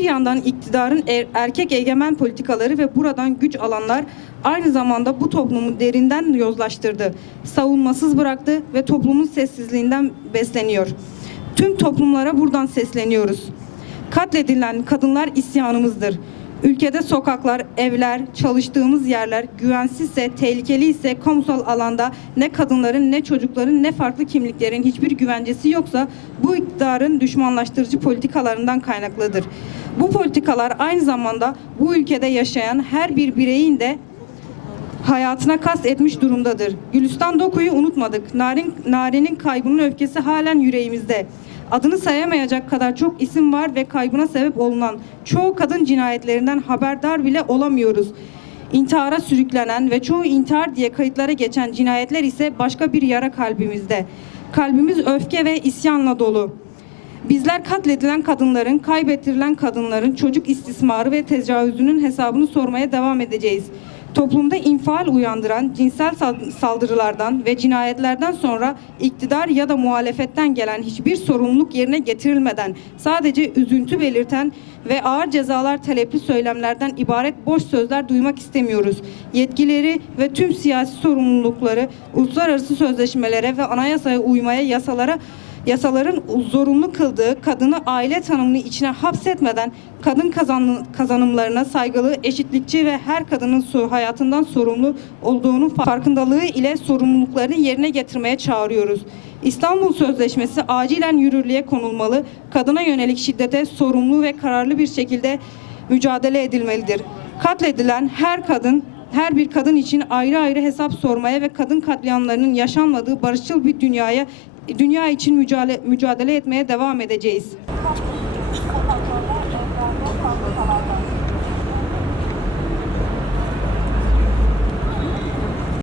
yandan iktidarın er- erkek egemen politikaları ve buradan güç alanlar aynı zamanda bu toplumu derinden yozlaştırdı. Savunmasız bıraktı ve toplumun sessizliğinden besleniyor. Tüm toplumlara buradan sesleniyoruz. Katledilen kadınlar isyanımızdır. Ülkede sokaklar, evler, çalıştığımız yerler güvensizse, tehlikeli ise kamusal alanda ne kadınların ne çocukların ne farklı kimliklerin hiçbir güvencesi yoksa bu iktidarın düşmanlaştırıcı politikalarından kaynaklıdır. Bu politikalar aynı zamanda bu ülkede yaşayan her bir bireyin de hayatına kast etmiş durumdadır. Gülistan Doku'yu unutmadık. Narin, Narin'in kaybının öfkesi halen yüreğimizde. Adını sayamayacak kadar çok isim var ve kaybına sebep olunan çoğu kadın cinayetlerinden haberdar bile olamıyoruz. İntihara sürüklenen ve çoğu intihar diye kayıtlara geçen cinayetler ise başka bir yara kalbimizde. Kalbimiz öfke ve isyanla dolu. Bizler katledilen kadınların, kaybettirilen kadınların çocuk istismarı ve tecavüzünün hesabını sormaya devam edeceğiz. Toplumda infial uyandıran cinsel sal- saldırılardan ve cinayetlerden sonra iktidar ya da muhalefetten gelen hiçbir sorumluluk yerine getirilmeden sadece üzüntü belirten ve ağır cezalar talepli söylemlerden ibaret boş sözler duymak istemiyoruz. Yetkileri ve tüm siyasi sorumlulukları uluslararası sözleşmelere ve anayasaya uymaya, yasalara yasaların zorunlu kıldığı kadını aile tanımını içine hapsetmeden kadın kazan- kazanımlarına saygılı, eşitlikçi ve her kadının hayatından sorumlu olduğunun farkındalığı ile sorumluluklarını yerine getirmeye çağırıyoruz. İstanbul Sözleşmesi acilen yürürlüğe konulmalı, kadına yönelik şiddete sorumlu ve kararlı bir şekilde mücadele edilmelidir. Katledilen her kadın her bir kadın için ayrı ayrı hesap sormaya ve kadın katliamlarının yaşanmadığı barışçıl bir dünyaya dünya için mücadele, mücadele etmeye devam edeceğiz.